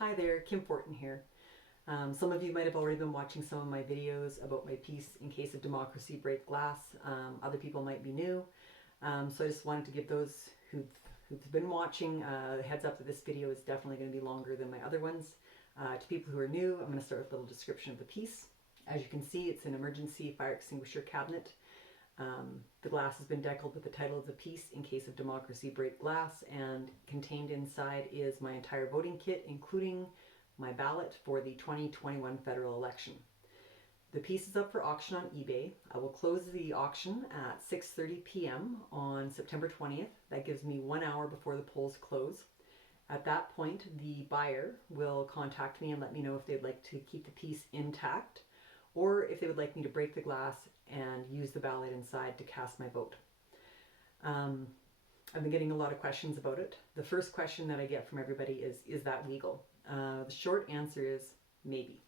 Hi there, Kim Fortin here. Some of you might have already been watching some of my videos about my piece In Case of Democracy Break Glass. Other people might be new. So I just wanted to give those who've been watching a heads up that this video is definitely going to be longer than my other ones. To people who are new, I'm going to start with a little description of the piece. As you can see, it's an emergency fire extinguisher cabinet. The glass has been deckled with the title of the piece, In Case of Democracy Break Glass, and contained inside is my entire voting kit, including my ballot for the 2021 federal election. The piece is up for auction on eBay. I will close the auction at 6:30 p.m. on September 20th. That gives me 1 hour before the polls close. At that point, the buyer will contact me and let me know if they'd like to keep the piece intact, or if they would like me to break the glass and use the ballot inside to cast my vote. I've been getting a lot of questions about it. The first question that I get from everybody is that legal? The short answer is maybe.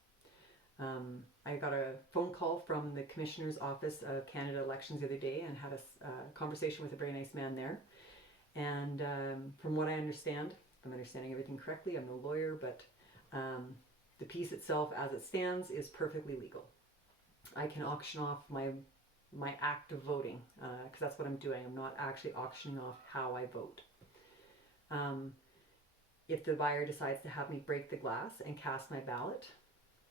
I got a phone call from the Commissioner's Office of Canada Elections the other day and had a conversation with a very nice man there. And from what I understand, if I'm understanding everything correctly, I'm no lawyer, but the piece itself as it stands is perfectly legal. I can auction off my act of voting, because that's what I'm doing. I'm not actually auctioning off how I vote. If the buyer decides to have me break the glass and cast my ballot,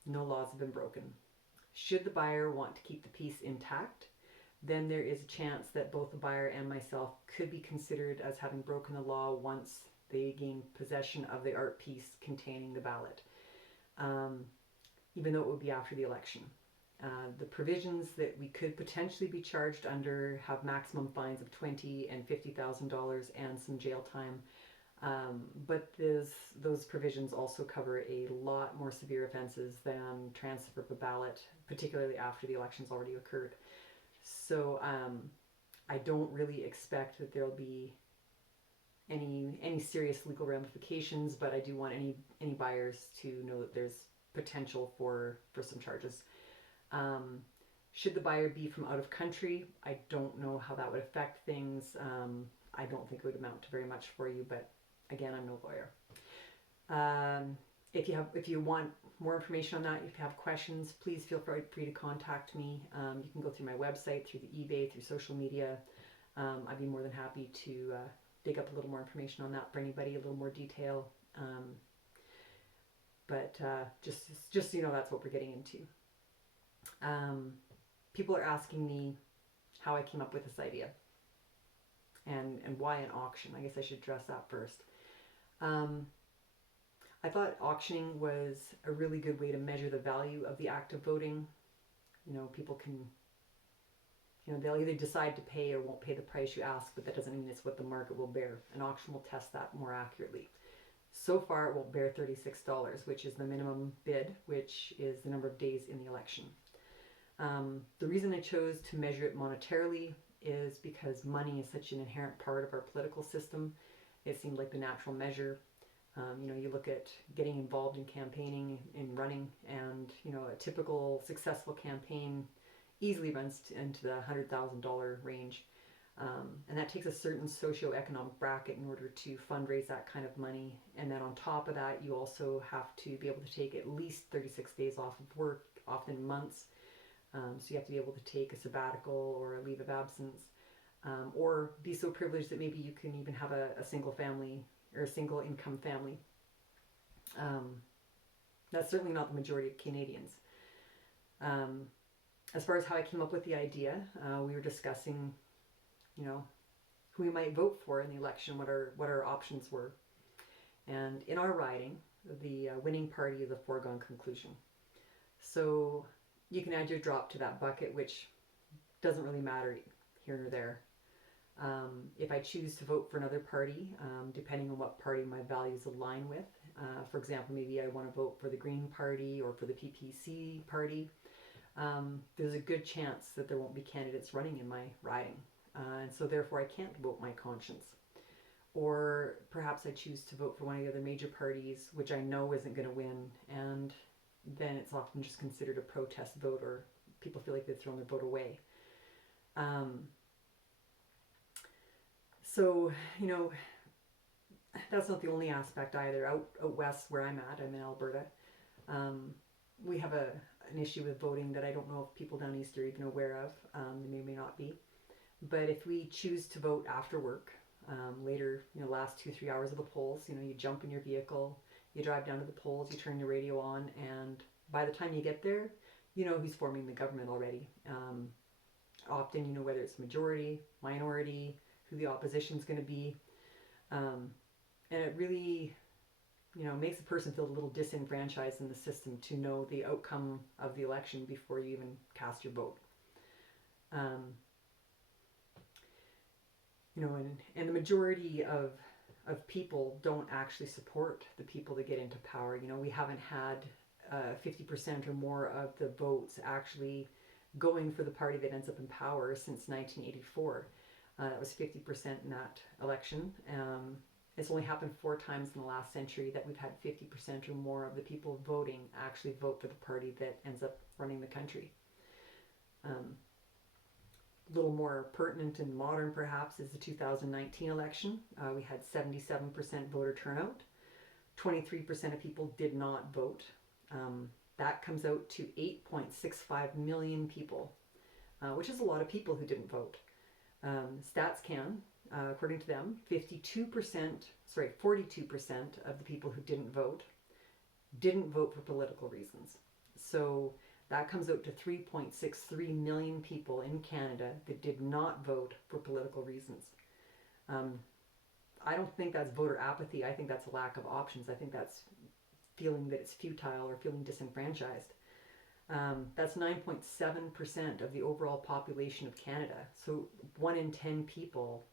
no laws have been broken. Should the buyer want to keep the piece intact, then there is a chance that both the buyer and myself could be considered as having broken the law once they gain possession of the art piece containing the ballot, even though it would be after the election. The provisions that we could potentially be charged under have maximum fines of $20,000 and $50,000 and some jail time. But those provisions also cover a lot more severe offenses than transfer of a ballot, particularly after the election's already occurred. So I don't really expect that there'll be any serious legal ramifications, but I do want any buyers to know that there's potential for some charges. Should the buyer be from out of country, I don't know how that would affect things. I don't think it would amount to very much for you, but again, I'm no lawyer. If you want more information on that, if you have questions, please feel free to contact me. You can go through my website, through the eBay, through social media. I'd be more than happy to dig up a little more information on that for anybody, a little more detail. But just so you know, that's what we're getting into. People are asking me how I came up with this idea and why an auction. I guess I should address that first. I thought auctioning was a really good way to measure the value of the act of voting. You know, people can, they'll either decide to pay or won't pay the price you ask, but that doesn't mean it's what the market will bear. An auction will test that more accurately. So far, it won't bear $36, which is the minimum bid, which is the number of days in the election. The reason I chose to measure it monetarily is because money is such an inherent part of our political system. It seemed like the natural measure. You look at getting involved in campaigning, in running, and a typical successful campaign easily runs into the $100,000 range. And that takes a certain socioeconomic bracket in order to fundraise that kind of money. And then on top of that, you also have to be able to take at least 36 days off of work, often months. So you have to be able to take a sabbatical or a leave of absence, or be so privileged that maybe you can even have a single family or a single income family. That's certainly not the majority of Canadians. As far as how I came up with the idea, we were discussing, who we might vote for in the election, what our options were. And in our riding, the winning party is a foregone conclusion. So you can add your drop to that bucket, which doesn't really matter here or there. If I choose to vote for another party, depending on what party my values align with, for example, maybe I want to vote for the Green Party or for the PPC party, there's a good chance that there won't be candidates running in my riding. And so therefore I can't vote my conscience. Or perhaps I choose to vote for one of the other major parties, which I know isn't going to win, and then it's often just considered a protest vote, or people feel like they've thrown their vote away. So, that's not the only aspect either. Out west where I'm at, I'm in Alberta. Um, we have an issue with voting that I don't know if people down east are even aware of. They may or may not be. But if we choose to vote after work, later, last 2-3 hours of the polls, you jump in your vehicle, you drive down to the polls, you turn your radio on, and by the time you get there, you know who's forming the government already. Often, whether it's majority, minority, who the opposition is going to be. Um, and it really, makes a person feel a little disenfranchised in the system to know the outcome of the election before you even cast your vote. And the majority of people don't actually support the people that get into power. We haven't had 50% or more of the votes actually going for the party that ends up in power since 1984. That was 50% in that election. It's only happened 4 times in the last century that we've had 50% or more of the people voting actually vote for the party that ends up running the country. A little more pertinent and modern perhaps is the 2019 election. We had 77% voter turnout. 23% of people did not vote. That comes out to 8.65 million people, which is a lot of people who didn't vote. StatsCan, according to them, 42% of the people who didn't vote for political reasons. So that comes out to 3.63 million people in Canada that did not vote for political reasons. I don't think that's voter apathy. I think that's a lack of options. I think that's feeling that it's futile or feeling disenfranchised. That's 9.7% of the overall population of Canada. So 1 in 10 people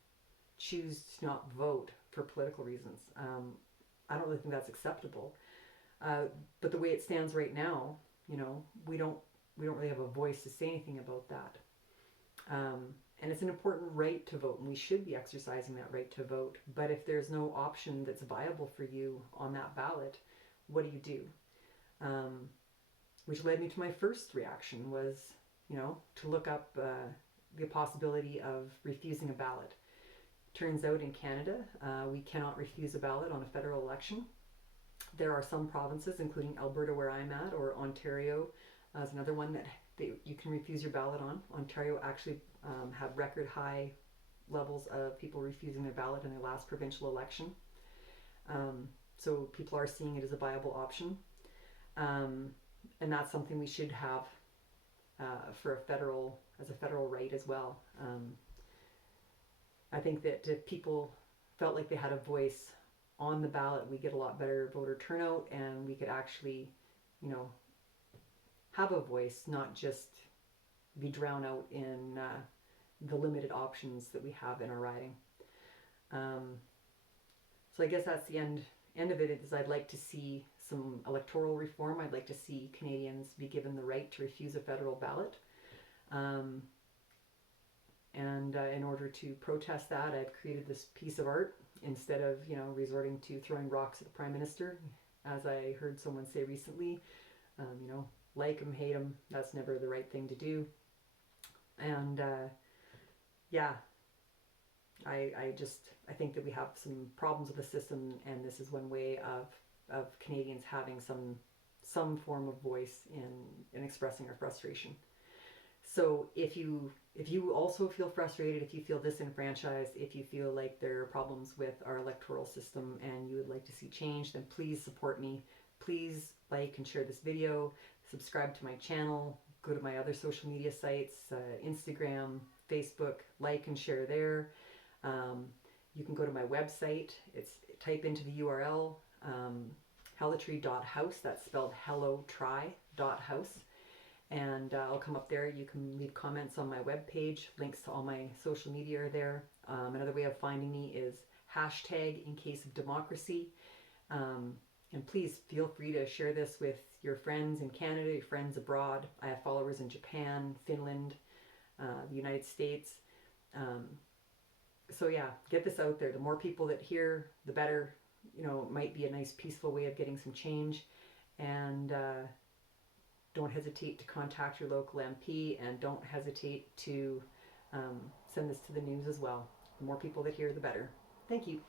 choose to not vote for political reasons. I don't really think that's acceptable. But the way it stands right now, we don't really have a voice to say anything about that. And it's an important right to vote, and we should be exercising that right to vote. But if there's no option that's viable for you on that ballot, what do you do? Which led me to my first reaction was, to look up the possibility of refusing a ballot. Turns out in Canada, we cannot refuse a ballot on a federal election. There are some provinces, including Alberta where I'm at, or Ontario is another one that you can refuse your ballot on. Ontario actually have record high levels of people refusing their ballot in their last provincial election. So people are seeing it as a viable option. And that's something we should have as a federal right as well. I think that if people felt like they had a voice on the ballot, we get a lot better voter turnout, and we could actually, have a voice, not just be drowned out in the limited options that we have in our riding. So I guess that's the end of it. Is I'd like to see some electoral reform. I'd like to see Canadians be given the right to refuse a federal ballot. And in order to protest that, I've created this piece of art instead of, resorting to throwing rocks at the Prime Minister. As I heard someone say recently, like him, hate him, that's never the right thing to do. And I think that we have some problems with the system, and this is one way of Canadians having some form of voice in expressing our frustration. So if you also feel frustrated, if you feel disenfranchised, if you feel like there are problems with our electoral system and you would like to see change, then please support me. Please like and share this video, subscribe to my channel, go to my other social media sites, Instagram, Facebook, like and share there. You can go to my website. Type into the URL hellotree.house. That's spelled hellotry.house. And I'll come up there. You can leave comments on my webpage. Links to all my social media are there. Another way of finding me is #InCaseOfDemocracy. And please feel free to share this with your friends in Canada, your friends abroad. I have followers in Japan, Finland, the United States. So yeah, get this out there. The more people that hear, the better. It might be a nice peaceful way of getting some change. And don't hesitate to contact your local MP, and don't hesitate to send this to the news as well. The more people that hear, the better. Thank you.